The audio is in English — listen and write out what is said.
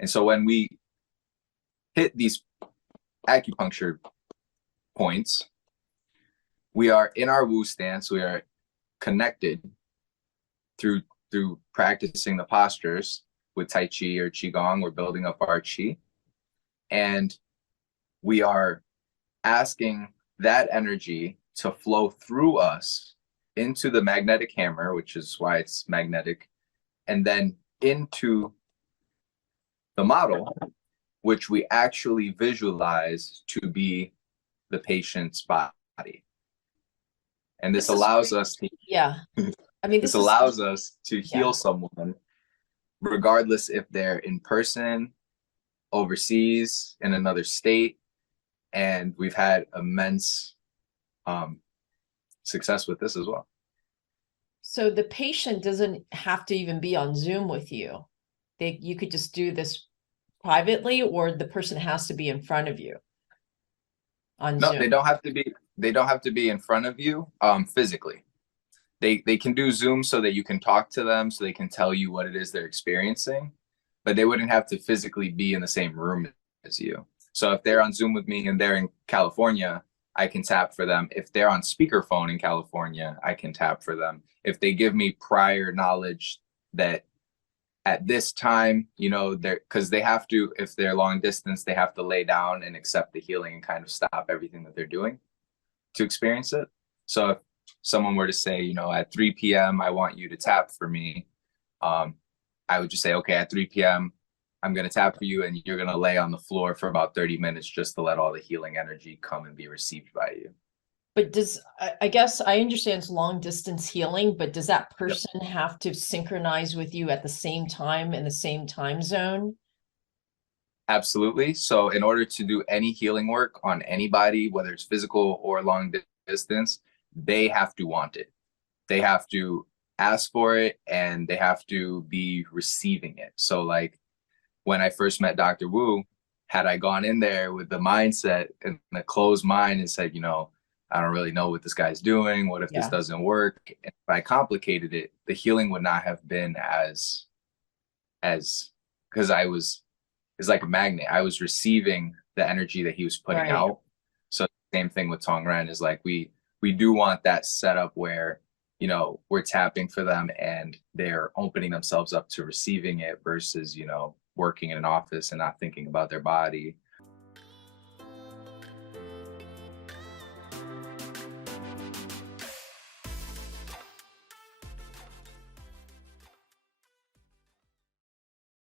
And so when we hit these acupuncture points, we are in our Wu stance, we are connected through practicing the postures with Tai Chi or Qigong. We're building up our Qi. And we are asking that energy to flow through us into the magnetic hammer, which is why it's magnetic, and then into the model, which we actually visualize to be the patient's body. And this allows us to, this allows us to heal someone, regardless if they're in person, overseas, in another state. And we've had immense success with this as well. So the patient doesn't have to even be on Zoom with you. You could just do this privately, or the person has to be in front of you on Zoom? No, they don't have to be in front of you physically. They can do Zoom so that you can talk to them, so they can tell you what it is they're experiencing, but they wouldn't have to physically be in the same room as you. So if they're on Zoom with me and they're in California, I can tap for them. If they're on speakerphone in California, I can tap for them. If they give me prior knowledge that at this time, you know, because they have to, if they're long distance, they have to lay down and accept the healing and kind of stop everything that they're doing to experience it. So if someone were to say, you know, at 3 p.m., I want you to tap for me, I would just say, okay, at 3 p.m., I'm going to tap for you, and you're going to lay on the floor for about 30 minutes just to let all the healing energy come and be received by you. But I guess I understand it's long distance healing, but does that person have to synchronize with you at the same time in the same time zone? Absolutely. So in order to do any healing work on anybody, whether it's physical or long distance, they have to want it. They have to ask for it, and they have to be receiving it. So like when I first met Dr. Wu, had I gone in there with the mindset and a closed mind and said, you know, I don't really know what this guy's doing. What if this doesn't work? And if I complicated it, the healing would not have been as because it's like a magnet. I was receiving the energy that he was putting out. So same thing with Tong Ren is like, we do want that setup where, you know, we're tapping for them and they're opening themselves up to receiving it versus, you know, working in an office and not thinking about their body.